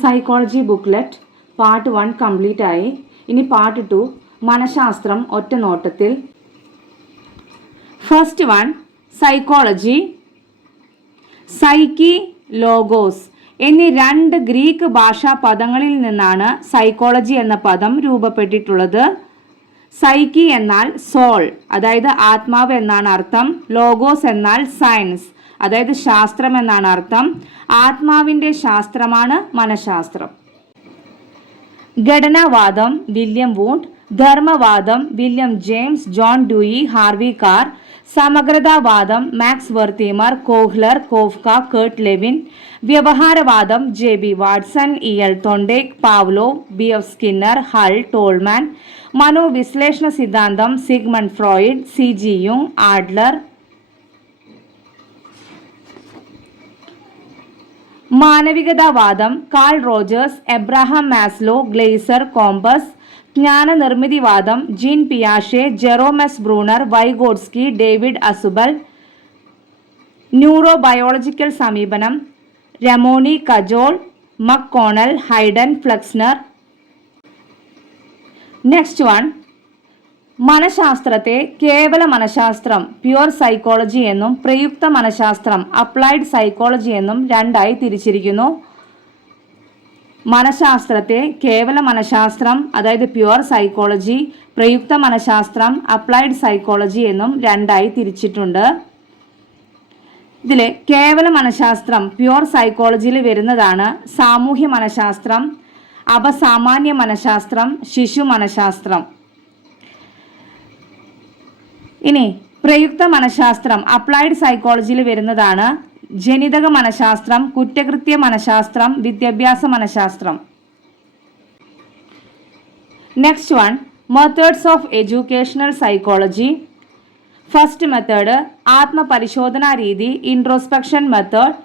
Psychology booklet part 1 complete ആയി. ഇനി part 2 മനഃശാസ്ത്രം ഒറ്റ നോട്ടത്തിൽ. First one psychology. Psyche, logos എന്നീ രണ്ട് ഗ്രീക്ക് ഭാഷാ പദങ്ങളിൽ നിന്നാണ് സൈക്കോളജി എന്ന പദം രൂപപ്പെട്ടിട്ടുള്ളത്. സൈക്കി എന്നാൽ സോൾ, അതായത് ആത്മാവ് എന്നാണ് അർത്ഥം. ലോഗോസ് എന്നാൽ സയൻസ്, അതായത് ശാസ്ത്രം എന്നാണ് അർത്ഥം. ആത്മാവിൻ്റെ ശാസ്ത്രമാണ് മനഃശാസ്ത്രം. ഘടനാവാദം വില്യം വൂണ്ട്, ധർമ്മവാദം William James John Dewey Harvey Carr, സമഗ്രതാവാദം Max Wertheimer, Kohler, Koffka, Kurt Lewin, വ്യവഹാരവാദം J B. Watson, E L. Thorndike, Pavlov, B F. Skinner, Hull, Tolman, മനോവിശ്ലേഷണ സിദ്ധാന്തം സിഗ്മണ്ട് ഫ്രോയിഡ്, സി.ജി. യുങ്, ആഡ്ലർ. മാനവികതാവാദം Carl Rogers, Abraham Maslow, Glaser, Combs. ജ്ഞാനനിർമ്മിതിവാദം Jean പിയാഷെ, Jerome S Bruner, Vygotsky, David Ausubel. Neurobiological സമീപനം Ramon y, Cajal, McConnell, Hyden, Flexner. Next one മനഃശാസ്ത്രത്തെ കേവല മനഃശാസ്ത്രം പ്യുവർ സൈക്കോളജി എന്നും പ്രയുക്ത മനഃശാസ്ത്രം അപ്ലൈഡ് സൈക്കോളജി എന്നും രണ്ടായി തിരിച്ചിരിക്കുന്നു. മനഃശാസ്ത്രത്തെ കേവല മനഃശാസ്ത്രം അതായത് പ്യുവർ സൈക്കോളജി, പ്രയുക്ത മനഃശാസ്ത്രം അപ്ലൈഡ് സൈക്കോളജി എന്നും രണ്ടായി തിരിച്ചിട്ടുണ്ട്. ഇതിൽ കേവല മനഃശാസ്ത്രം പ്യുവർ സൈക്കോളജിയിൽ വരുന്നതാണ് സാമൂഹ്യ മനഃശാസ്ത്രം, അപസാമാന്യ മനഃശാസ്ത്രം, ശിശു മനഃശാസ്ത്രം. ഇനി പ്രയുക്ത മനഃശാസ്ത്രം അപ്ലൈഡ് സൈക്കോളജിയിൽ വരുന്നതാണ് ജനിതക മനഃശാസ്ത്രം, കുറ്റകൃത്യ മനഃശാസ്ത്രം, വിദ്യാഭ്യാസ മനഃശാസ്ത്രം. Next one methods of educational psychology. First method ആത്മപരിശോധനാ രീതി, ഇൻട്രോസ്പെക്ഷൻ മെത്തേഡ്.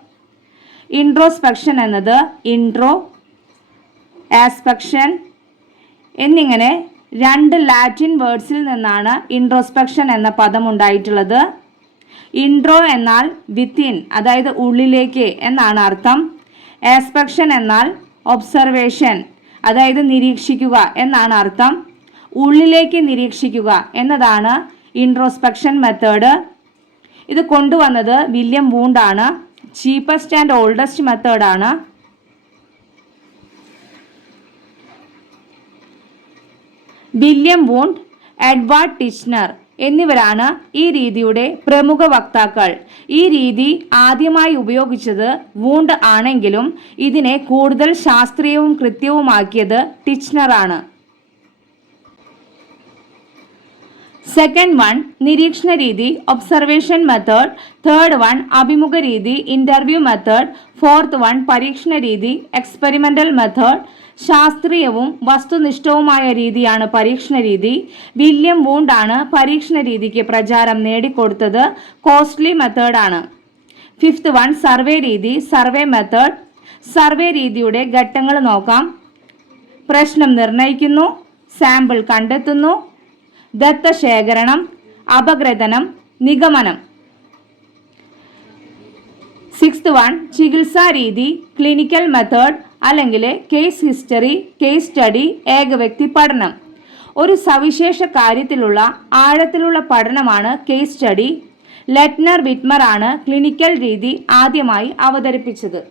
ഇൻട്രോസ്പെക്ഷൻ എന്നത് ഇൻട്രോ, ആസ്പെക്ഷൻ എന്നിങ്ങനെ രണ്ട് ലാറ്റിൻ വേർഡ്സിൽ നിന്നാണ് ഇൻട്രോസ്പെക്ഷൻ എന്ന പദം ഉണ്ടായിട്ടുള്ളത്. ഇൻട്രോ എന്നാൽ വിത്തിൻ, അതായത് ഉള്ളിലേക്ക് എന്നാണ് അർത്ഥം. ആസ്പെക്ഷൻ എന്നാൽ ഒബ്സർവേഷൻ, അതായത് നിരീക്ഷിക്കുക എന്നാണ് അർത്ഥം. ഉള്ളിലേക്ക് നിരീക്ഷിക്കുക എന്നതാണ് ഇൻട്രോസ്പെക്ഷൻ മെത്തേഡ്. ഇത് കൊണ്ടുവന്നത് വില്യം വൂണ്ട് ആണ്. ചീപ്പസ്റ്റ് ആൻഡ് ഓൾഡസ്റ്റ് മെത്തേഡാണ്. വില്യം വൂണ്ട്, എഡ്വാർഡ് ടിച്ച്നർ എന്നിവരാണ് ഈ രീതിയുടെ പ്രമുഖ വക്താക്കൾ. ഈ രീതി ആദ്യമായി ഉപയോഗിച്ചത് വൂണ്ട് ആണെങ്കിലും ഇതിനെ കൂടുതൽ ശാസ്ത്രീയവും കൃത്യവുമാക്കിയത് ടിച്ച്നർ ആണ്. സെക്കൻഡ് വൺ നിരീക്ഷണ രീതി, ഒബ്സർവേഷൻ മെത്തേഡ്. തേർഡ് വൺ അഭിമുഖ രീതി, ഇന്റർവ്യൂ മെത്തേഡ്. ഫോർത്ത് വൺ പരീക്ഷണ രീതി, എക്സ്പെരിമെന്റൽ മെത്തേഡ്. ശാസ്ത്രീയവും വസ്തുനിഷ്ഠവുമായ രീതിയാണ് പരീക്ഷണ രീതി. വില്യം വൂണ്ട് ആണ് പരീക്ഷണ രീതിക്ക് പ്രചാരം നേടിക്കൊടുത്തത്. കോസ്റ്റ്ലി മെത്തേഡാണ്. ഫിഫ്ത്ത് വൺ സർവേ രീതി, സർവേ മെത്തേഡ്. സർവേ രീതിയുടെ ഘട്ടങ്ങൾ നോക്കാം. പ്രശ്നം നിർണയിക്കുന്നു, സാമ്പിൾ കണ്ടെത്തുന്നു, ദത്തശേഖരണം, അപഗ്രഥനം, നിഗമനം. സിക്സ്ത് വൺ ചികിത്സാ രീതി, ക്ലിനിക്കൽ മെത്തേഡ് അല്ലെങ്കിൽ കേസ് ഹിസ്റ്ററി, കേസ് സ്റ്റഡി, ഏകവ്യക്തി പഠനം. ഒരു സവിശേഷ കാര്യത്തിലുള്ള ആഴത്തിലുള്ള പഠനമാണ് കേസ് സ്റ്റഡി. ലെറ്റ്നർ വിറ്റ്മർ ആണ് ക്ലിനിക്കൽ രീതി ആദ്യമായി അവതരിപ്പിച്ചത്.